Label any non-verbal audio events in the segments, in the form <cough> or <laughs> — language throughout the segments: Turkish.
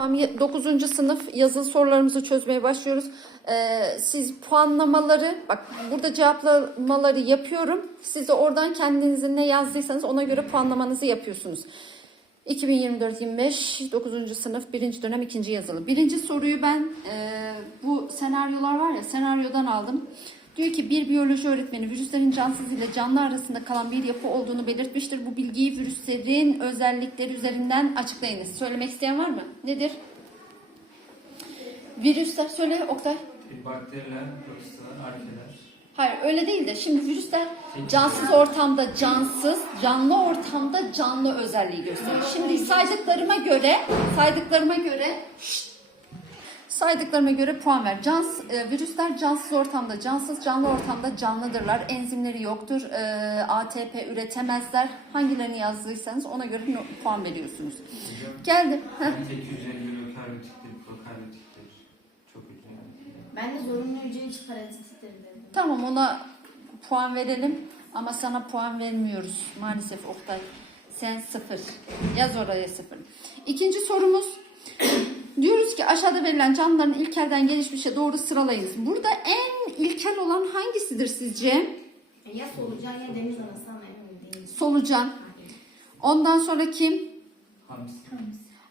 9. sınıf yazılı sorularımızı çözmeye başlıyoruz. Ee, siz puanlamaları, bak burada cevaplamaları yapıyorum. Siz de oradan kendinizin ne yazdıysanız ona göre puanlamanızı yapıyorsunuz. 2024-25 9. sınıf 1. dönem 2. yazılı. Birinci soruyu ben e, bu senaryolar var ya senaryodan aldım. Diyor ki bir biyoloji öğretmeni virüslerin cansız ile canlı arasında kalan bir yapı olduğunu belirtmiştir. Bu bilgiyi virüslerin özellikleri üzerinden açıklayınız. Söylemek isteyen var mı? Nedir? Virüsler söyle Oktay. Bakteriler, protistalar, arkeler. Hayır öyle değil de şimdi virüsler cansız ortamda cansız, canlı ortamda canlı özelliği gösteriyor. Şimdi saydıklarıma göre, saydıklarıma göre şşt, saydıklarıma göre puan ver. Cans, e, virüsler cansız ortamda cansız, canlı ortamda canlıdırlar. Enzimleri yoktur. E, ATP üretemezler. Hangilerini yazdıysanız ona göre no- puan veriyorsunuz. Hocam, Geldim. Tek hücreli lökaryotiktir, prokaryotiktir. Çok hücreli. Ben de zorunlu hücre iç parazittir dedim. Tamam ona puan verelim ama sana puan vermiyoruz maalesef Oktay. Sen sıfır. Yaz oraya sıfır. İkinci sorumuz. Diyoruz ki aşağıda verilen canlıların ilkelden gelişmişe doğru sıralayınız. Burada en ilkel olan hangisidir sizce? Ya solucan ya deniz anası ama emin değilim. Solucan. Ondan sonra kim? Hamsi.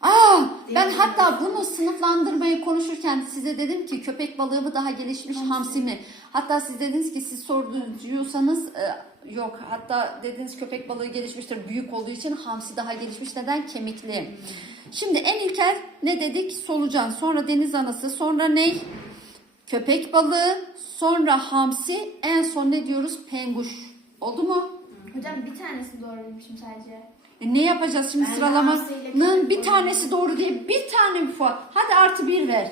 Aa, ben hatta bunu sınıflandırmayı konuşurken size dedim ki köpek balığı mı daha gelişmiş hamsi mi? Hatta siz dediniz ki siz sorduğuyorsanız e, yok. Hatta dediniz köpek balığı gelişmiştir büyük olduğu için hamsi daha gelişmiş. Neden? Kemikli. Şimdi en ilkel ne dedik? Solucan, sonra deniz anası, sonra ne? Köpek balığı, sonra hamsi, en son ne diyoruz? Penguş. Oldu mu? Hocam bir tanesi doğru bilmişim sadece. E ne yapacağız şimdi Ben sıralamanın bir tanesi doğru diye bir tane mi puan? Hadi artı bir ver.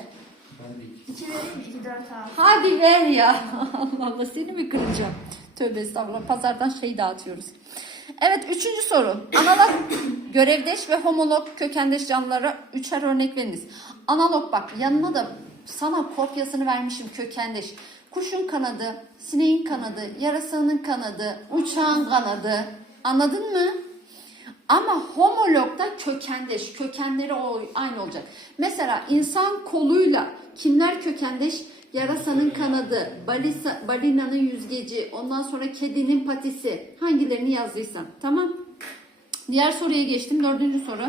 Ben de iki. 2 vereyim? 2, 4, 6. Hadi ver ya. <laughs> Allah Allah seni mi kıracağım? Tövbe estağfurullah. Pazardan şey dağıtıyoruz. Evet üçüncü soru. Analog görevdeş ve homolog kökendeş canlılara üçer örnek veriniz. Analog bak yanına da sana kopyasını vermişim kökendeş. Kuşun kanadı, sineğin kanadı, yarasanın kanadı, uçağın kanadı. Anladın mı? Ama homologda kökendeş. Kökenleri aynı olacak. Mesela insan koluyla kimler kökendeş? Yarasanın kanadı, balisa, balinanın yüzgeci, ondan sonra kedinin patisi. Hangilerini yazdıysan. Tamam. Diğer soruya geçtim. Dördüncü soru.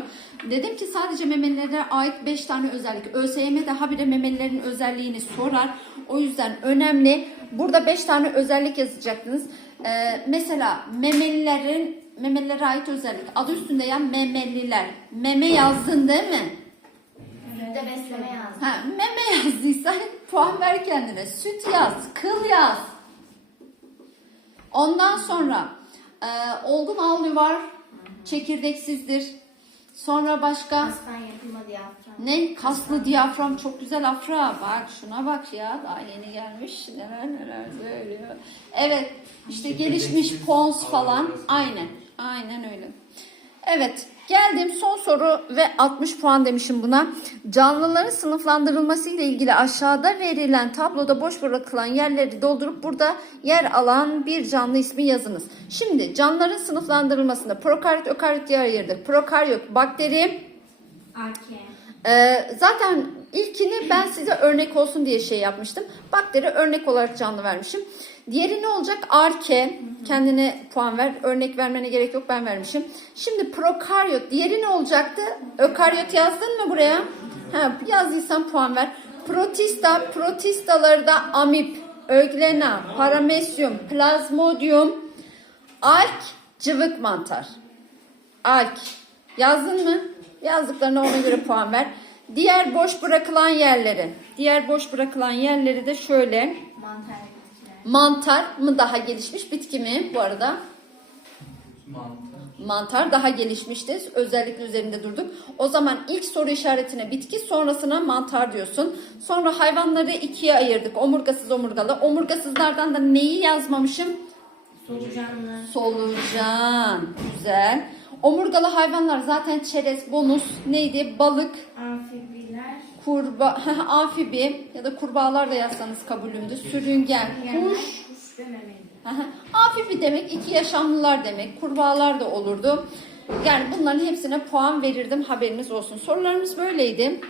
Dedim ki sadece memelilere ait 5 tane özellik. ÖSYM de habire memelilerin özelliğini sorar. O yüzden önemli. Burada 5 tane özellik yazacaktınız. Ee, mesela memelilerin memelilere ait özellik. Adı üstünde ya memeliler. Meme yazdın değil mi? Önünde besleme yazdım. Ha, meme yazdıysan puan ver kendine. Süt yaz, kıl yaz. Ondan sonra e, olgun ağlı var. Çekirdeksizdir. Sonra başka Aslan yapılma diyafram. ne? Kaslı diyafram çok güzel afra. Bak şuna bak ya daha yeni gelmiş. Neler neler söylüyor. Evet işte gelişmiş pons falan. Aynen. Aynen öyle. Evet geldim son soru ve 60 puan demişim buna. Canlıların sınıflandırılması ile ilgili aşağıda verilen tabloda boş bırakılan yerleri doldurup burada yer alan bir canlı ismi yazınız. Şimdi canlıların sınıflandırılmasında prokaryot, ökaryot diye ayırdık. Prokaryot bakteri, Arke. ee, zaten ilkini ben size örnek olsun diye şey yapmıştım. Bakteri örnek olarak canlı vermişim. Diğeri ne olacak? Arke. Kendine puan ver. Örnek vermene gerek yok ben vermişim. Şimdi prokaryot. Diğeri ne olacaktı? Ökaryot yazdın mı buraya? Ha, yazdıysan puan ver. Protista. Protistaları da amip, öglena, paramesyum, plazmodium, alk, cıvık mantar. Alk. Yazdın mı? Yazdıklarına ona göre puan ver. Diğer boş bırakılan yerleri. Diğer boş bırakılan yerleri de şöyle. Mantar. Mantar mı daha gelişmiş bitki mi bu arada? Mantar. Mantar daha gelişmişti. Özellikle üzerinde durduk. O zaman ilk soru işaretine bitki sonrasına mantar diyorsun. Sonra hayvanları ikiye ayırdık. Omurgasız omurgalı. Omurgasızlardan da neyi yazmamışım? Solucanlı. Solucan. Güzel. Omurgalı hayvanlar zaten çerez, bonus, neydi? Balık, Amfibiler. Kurba, <laughs> amfibi ya da kurbağalar da yazsanız kabulümdü. Sürüngen, kuş. Amfibi demek iki yaşamlılar demek. Kurbağalar da olurdu. Yani bunların hepsine puan verirdim haberiniz olsun. Sorularımız böyleydi.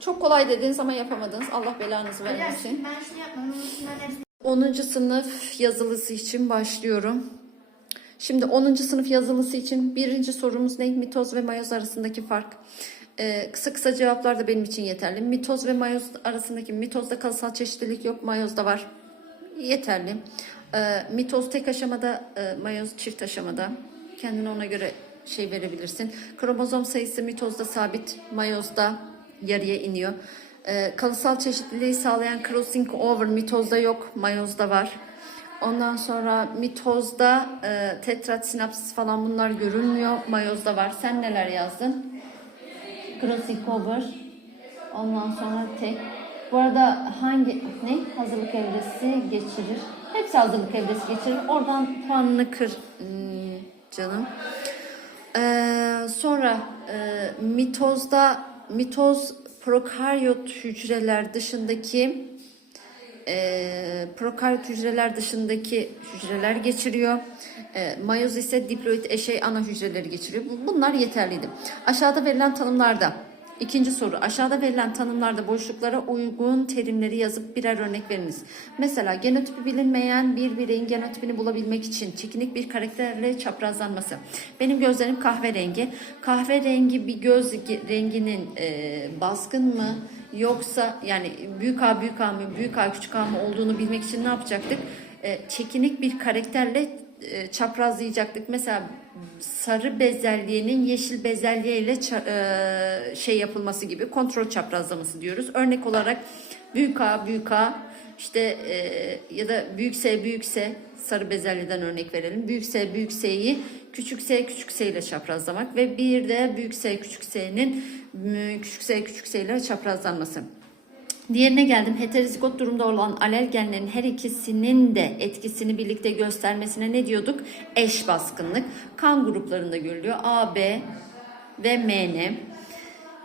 Çok kolay dediniz ama yapamadınız. Allah belanızı vermesin. şimdi ben şunu hepsini 10. sınıf yazılısı için başlıyorum. Şimdi 10. sınıf yazılısı için birinci sorumuz ne? Mitoz ve mayoz arasındaki fark. Ee, kısa kısa cevaplar da benim için yeterli. Mitoz ve mayoz arasındaki mitozda kalıtsal çeşitlilik yok, mayozda var. Yeterli. Ee, mitoz tek aşamada, e, mayoz çift aşamada. Kendine ona göre şey verebilirsin. Kromozom sayısı mitozda sabit, mayozda yarıya iniyor. Ee, kalıtsal çeşitliliği sağlayan crossing over mitozda yok, mayozda var. Ondan sonra mitozda e, tetrat sinapsis falan bunlar görünmüyor, mayozda var. Sen neler yazdın? Crossing over. Ondan sonra tek. Bu arada hangi ne? Hazırlık evresi geçirir. Hepsi hazırlık evresi geçirir. Oradan puanını kır hmm, canım. Ee, sonra e, mitozda mitoz prokaryot hücreler dışındaki e, prokaryot hücreler dışındaki hücreler geçiriyor. E, mayoz ise diploid eşey ana hücreleri geçiriyor. Bu- Bunlar yeterliydi. Aşağıda verilen tanımlarda İkinci soru. Aşağıda verilen tanımlarda boşluklara uygun terimleri yazıp birer örnek veriniz. Mesela genotipi bilinmeyen bir bireyin genotipini bulabilmek için çekinik bir karakterle çaprazlanması. Benim gözlerim kahverengi. Kahverengi bir göz renginin e, baskın mı yoksa yani büyük A büyük A mı büyük A küçük A mı olduğunu bilmek için ne yapacaktık? E, çekinik bir karakterle e, çaprazlayacaktık. Mesela sarı bezelyenin yeşil bezelye ile e, şey yapılması gibi kontrol çaprazlaması diyoruz. Örnek olarak büyük A büyük A işte e, ya da büyük S büyük S sarı bezelyeden örnek verelim. Büyük S büyük S'yi küçük S küçük S ile çaprazlamak ve bir de büyük S küçük S'nin küçük S küçük S ile çaprazlanması. Diğerine geldim. Heterozigot durumda olan alel genlerin her ikisinin de etkisini birlikte göstermesine ne diyorduk? Eş baskınlık. Kan gruplarında görülüyor. A, B ve MN.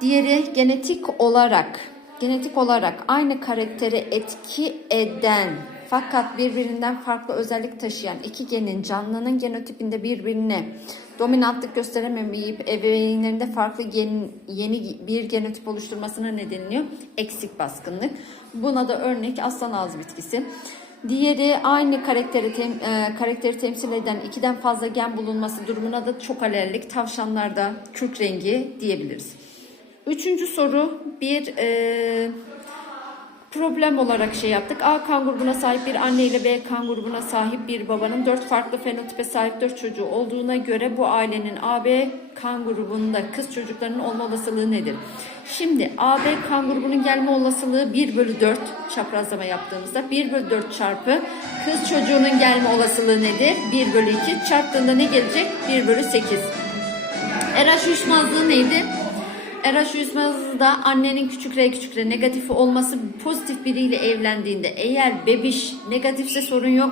Diğeri genetik olarak genetik olarak aynı karaktere etki eden fakat birbirinden farklı özellik taşıyan iki genin canlının genotipinde birbirine dominantlık gösterememeyip ebeveynlerinde farklı gen, yeni bir genotip oluşturmasına ne deniliyor? Eksik baskınlık. Buna da örnek aslan ağzı bitkisi. Diğeri aynı karakteri, tem, e, karakteri temsil eden ikiden fazla gen bulunması durumuna da çok alellik tavşanlarda kürk rengi diyebiliriz. Üçüncü soru bir e, problem olarak şey yaptık. A kan grubuna sahip bir anne ile B kan grubuna sahip bir babanın dört farklı fenotipe sahip dört çocuğu olduğuna göre bu ailenin AB kan grubunda kız çocuklarının olma olasılığı nedir? Şimdi AB kan grubunun gelme olasılığı 1 bölü 4 çaprazlama yaptığımızda 1 bölü 4 çarpı kız çocuğunun gelme olasılığı nedir? 1 bölü 2 çarptığında ne gelecek? 1 bölü 8. RH uyuşmazlığı neydi? RH da annenin küçük r küçük r negatifi olması pozitif biriyle evlendiğinde eğer bebiş negatifse sorun yok.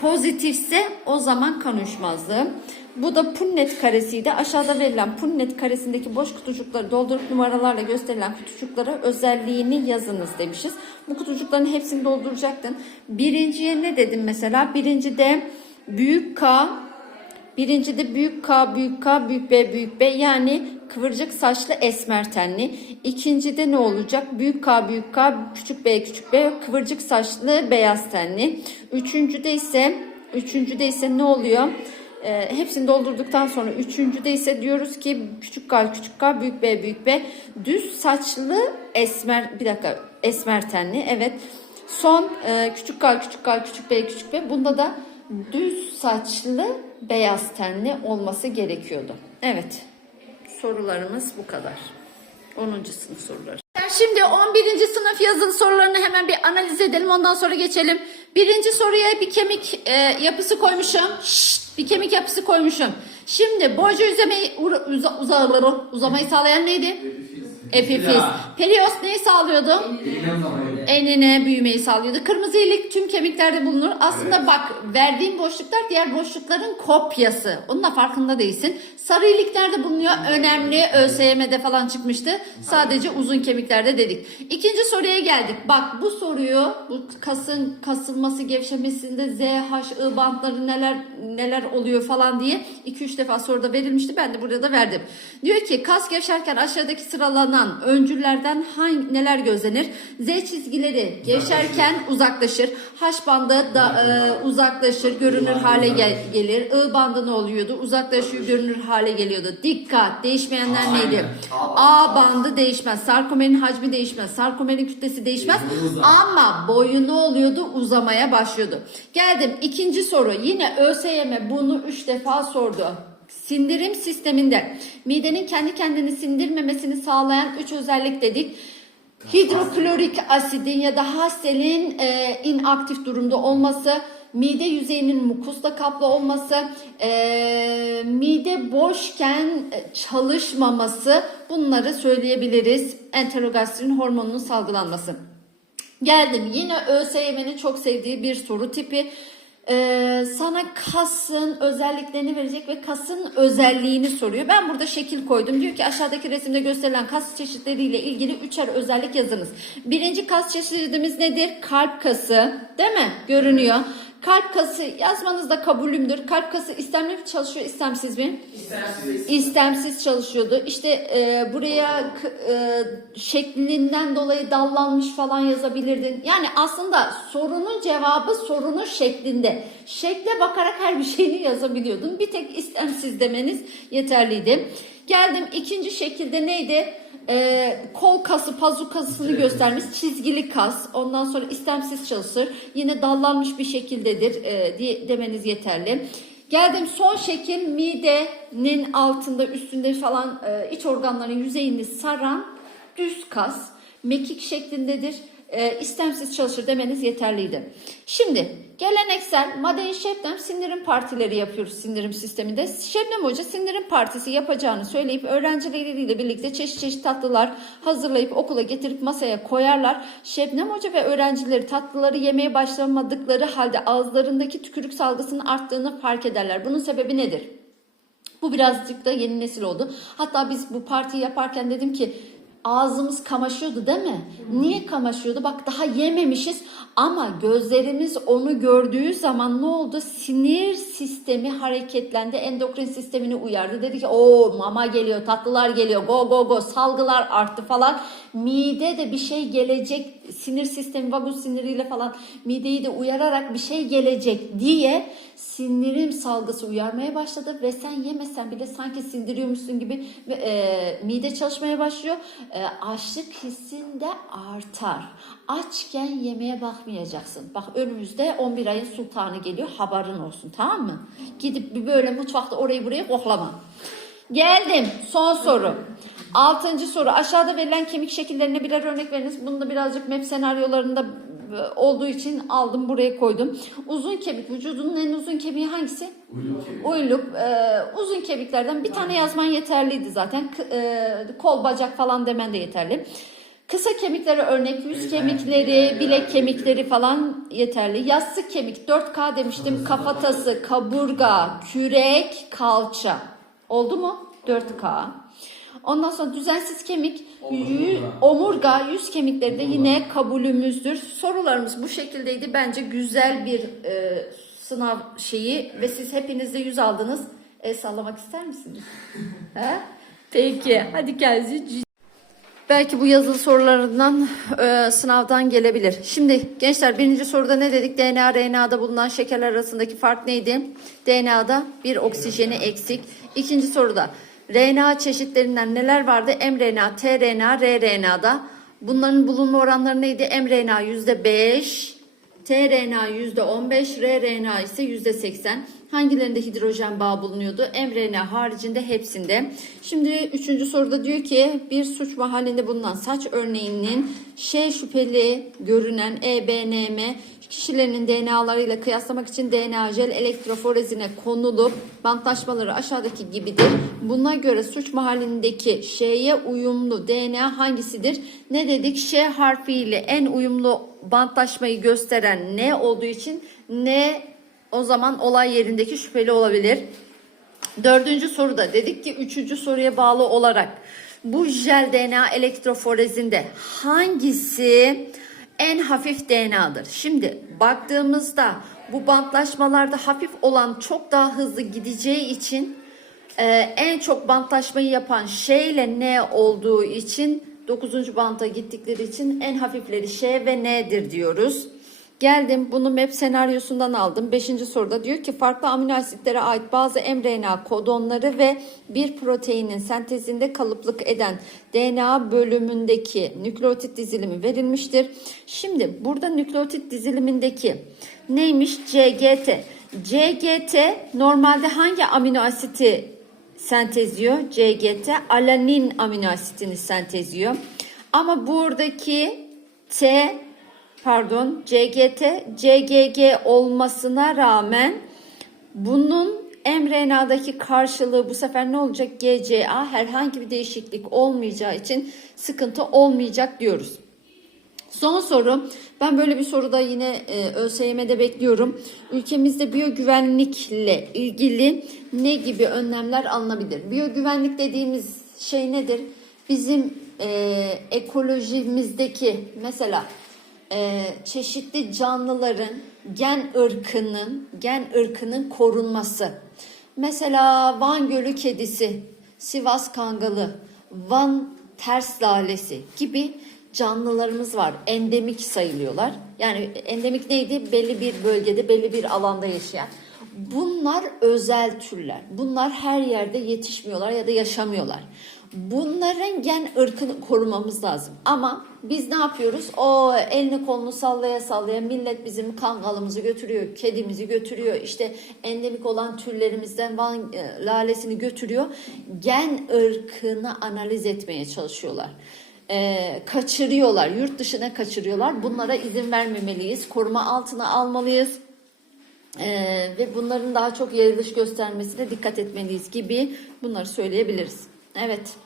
Pozitifse o zaman kan. Bu da Punnet karesiydi. Aşağıda verilen Punnet karesindeki boş kutucukları doldurup numaralarla gösterilen kutucuklara özelliğini yazınız demişiz. Bu kutucukların hepsini dolduracaktın. Birinciye ne dedim mesela? Birincide büyük K, Birinci de büyük K, büyük K, büyük B, büyük B yani kıvırcık saçlı esmer tenli. İkinci de ne olacak? Büyük K, büyük K, küçük B, küçük B, kıvırcık saçlı beyaz tenli. Üçüncüde ise üçüncüde ise ne oluyor? Ee, hepsini doldurduktan sonra üçüncüde ise diyoruz ki küçük K, küçük K, büyük B, büyük B. Düz saçlı esmer, bir dakika esmer tenli evet. Son e, küçük K, küçük K, küçük B, küçük B. Bunda da düz saçlı beyaz tenli olması gerekiyordu. Evet. Sorularımız bu kadar. 10. sınıf soruları. Şimdi 11. sınıf yazılı sorularını hemen bir analiz edelim. Ondan sonra geçelim. Birinci soruya bir kemik e, yapısı koymuşum. Şşt, bir kemik yapısı koymuşum. Şimdi boyca üzemeyi, uza, uza- uzamayı sağlayan neydi? Epifiz. Perios neyi sağlıyordu? Zamanı. Enine büyümeyi sağlıyordu. Kırmızı ilik tüm kemiklerde bulunur. Aslında bak verdiğim boşluklar diğer boşlukların kopyası. Onun da farkında değilsin. Sarı iliklerde bulunuyor. Önemli ÖSYM'de falan çıkmıştı. Sadece uzun kemiklerde dedik. İkinci soruya geldik. Bak bu soruyu bu kasın kasılması gevşemesinde Z, H, I bantları neler neler oluyor falan diye 2-3 defa soruda verilmişti. Ben de burada da verdim. Diyor ki kas gevşerken aşağıdaki sıralanan öncüllerden hangi neler gözlenir? Z çizgileri gevşerken uzaklaşır. H bandı da e, uzaklaşır, görünür hale gel- gelir. I bandı ne oluyordu? Uzaklaşıyor, görünür hale geliyordu. Dikkat! Değişmeyenler neydi? A bandı değişmez. Sarkomerin hacmi değişmez. Sarkomerin kütlesi değişmez. Ama boyu ne oluyordu? Uzamaya başlıyordu. Geldim ikinci soru. Yine ÖSYM bunu 3 defa sordu. Sindirim sisteminde midenin kendi kendini sindirmemesini sağlayan 3 özellik dedik. Hidroklorik asidin ya da hastelin e, inaktif durumda olması, mide yüzeyinin mukusla kaplı olması, e, mide boşken e, çalışmaması bunları söyleyebiliriz. Enterogastrin hormonunun salgılanması. Geldim yine ÖSYM'nin çok sevdiği bir soru tipi. Ee, sana kasın özelliklerini verecek ve kasın özelliğini soruyor. Ben burada şekil koydum. Diyor ki aşağıdaki resimde gösterilen kas çeşitleriyle ilgili üçer özellik yazınız. Birinci kas çeşidimiz nedir? Kalp kası. Değil mi? Görünüyor. Kalp kası yazmanızda kabulümdür. Kalp kası istemli mi çalışıyor, istemsiz mi? istemsiz çalışıyordu. İşte e, buraya e, şeklinden dolayı dallanmış falan yazabilirdin. Yani aslında sorunun cevabı sorunun şeklinde. Şekle bakarak her bir şeyini yazabiliyordun. Bir tek istemsiz demeniz yeterliydi. Geldim ikinci şekilde neydi? E, kol kası, pazu kasını göstermiş çizgili kas. Ondan sonra istemsiz çalışır. Yine dallanmış bir şekildedir e, diye demeniz yeterli. Geldim son şekil midenin altında üstünde falan e, iç organların yüzeyini saran düz kas mekik şeklindedir. E, istemsiz çalışır demeniz yeterliydi. Şimdi geleneksel Madein Şebnem sindirim partileri yapıyoruz sindirim sisteminde. Şebnem Hoca sindirim partisi yapacağını söyleyip öğrencileriyle birlikte çeşit çeşit tatlılar hazırlayıp okula getirip masaya koyarlar. Şebnem Hoca ve öğrencileri tatlıları yemeye başlamadıkları halde ağızlarındaki tükürük salgısının arttığını fark ederler. Bunun sebebi nedir? Bu birazcık da yeni nesil oldu. Hatta biz bu partiyi yaparken dedim ki ağzımız kamaşıyordu değil mi? Niye kamaşıyordu? Bak daha yememişiz ama gözlerimiz onu gördüğü zaman ne oldu? Sinir sistemi hareketlendi. Endokrin sistemini uyardı. Dedi ki o mama geliyor, tatlılar geliyor, go go go, salgılar arttı falan. Mide de bir şey gelecek, sinir sistemi vagus siniriyle falan mideyi de uyararak bir şey gelecek diye sindirim salgısı uyarmaya başladı ve sen yemesen bile sanki sindiriyormuşsun gibi e, mide çalışmaya başlıyor. E, açlık hissin de artar. Açken yemeğe bakmayacaksın. Bak önümüzde 11 ayın sultanı geliyor haberin olsun tamam mı? Gidip bir böyle mutfakta orayı buraya koklama. Geldim son soru. Altıncı soru. Aşağıda verilen kemik şekillerine birer örnek veriniz. Bunu da birazcık map senaryolarında e, olduğu için aldım buraya koydum. Uzun kemik. Vücudunun en uzun kemiği hangisi? Uyluk. Ee, uzun kemiklerden bir tane yazman yeterliydi zaten. K- e, kol, bacak falan demen de yeterli. Kısa kemiklere örnek yüz kemikleri, bilek kemikleri falan yeterli. Yassı kemik 4K demiştim. Kafatası, kaburga, kürek, kalça. Oldu mu? 4K. Ondan sonra düzensiz kemik, yü- omurga, yüz kemikleri de yine kabulümüzdür. Sorularımız bu şekildeydi. Bence güzel bir e, sınav şeyi ve siz hepiniz de yüz aldınız. El sallamak ister misiniz? <laughs> He? Peki. Hadi kendinize Belki bu yazılı sorularından e, sınavdan gelebilir. Şimdi gençler birinci soruda ne dedik? DNA, RNA'da bulunan şekerler arasındaki fark neydi? DNA'da bir oksijeni eksik. İkinci soruda RNA çeşitlerinden neler vardı? mRNA, tRNA, rRNA'da. Bunların bulunma oranları neydi? mRNA %5, tRNA %15, rRNA ise %80. Hangilerinde hidrojen bağı bulunuyordu? mRNA haricinde hepsinde. Şimdi üçüncü soruda diyor ki bir suç mahallinde bulunan saç örneğinin şey şüpheli görünen EBNM kişilerin DNA'larıyla kıyaslamak için DNA jel elektroforezine konulup bantlaşmaları aşağıdaki gibidir. Buna göre suç mahallindeki şeye uyumlu DNA hangisidir? Ne dedik? Ş harfiyle en uyumlu bantlaşmayı gösteren ne olduğu için ne o zaman olay yerindeki şüpheli olabilir. Dördüncü soruda dedik ki üçüncü soruya bağlı olarak bu jel DNA elektroforezinde hangisi en hafif DNA'dır? Şimdi baktığımızda bu bantlaşmalarda hafif olan çok daha hızlı gideceği için e, en çok bantlaşmayı yapan şeyle ne olduğu için 9. banta gittikleri için en hafifleri Ş ve N'dir diyoruz. Geldim bunu map senaryosundan aldım. Beşinci soruda diyor ki farklı amino asitlere ait bazı mRNA kodonları ve bir proteinin sentezinde kalıplık eden DNA bölümündeki nükleotit dizilimi verilmiştir. Şimdi burada nükleotit dizilimindeki neymiş? CGT. CGT normalde hangi amino asiti sentezliyor? CGT alanin amino asitini sentezliyor. Ama buradaki T pardon CGT CGG olmasına rağmen bunun mRNA'daki karşılığı bu sefer ne olacak? GCA herhangi bir değişiklik olmayacağı için sıkıntı olmayacak diyoruz. Son soru. Ben böyle bir soruda yine e, ÖSYM'de bekliyorum. Ülkemizde biyogüvenlikle ilgili ne gibi önlemler alınabilir? Biyogüvenlik dediğimiz şey nedir? Bizim e, ekolojimizdeki mesela çeşitli canlıların gen ırkının gen ırkının korunması. Mesela Van Gölü kedisi, Sivas kangalı, Van ters lalesi gibi canlılarımız var. Endemik sayılıyorlar. Yani endemik neydi? Belli bir bölgede, belli bir alanda yaşayan. Bunlar özel türler. Bunlar her yerde yetişmiyorlar ya da yaşamıyorlar. Bunların gen ırkını korumamız lazım. Ama biz ne yapıyoruz? O elini kolunu sallaya sallaya millet bizim kangalımızı götürüyor, kedimizi götürüyor. İşte endemik olan türlerimizden Van e, lalesini götürüyor. Gen ırkını analiz etmeye çalışıyorlar. Ee, kaçırıyorlar, yurt dışına kaçırıyorlar. Bunlara izin vermemeliyiz. Koruma altına almalıyız. Ee, ve bunların daha çok yayılış göstermesine dikkat etmeliyiz gibi bunları söyleyebiliriz. Evet.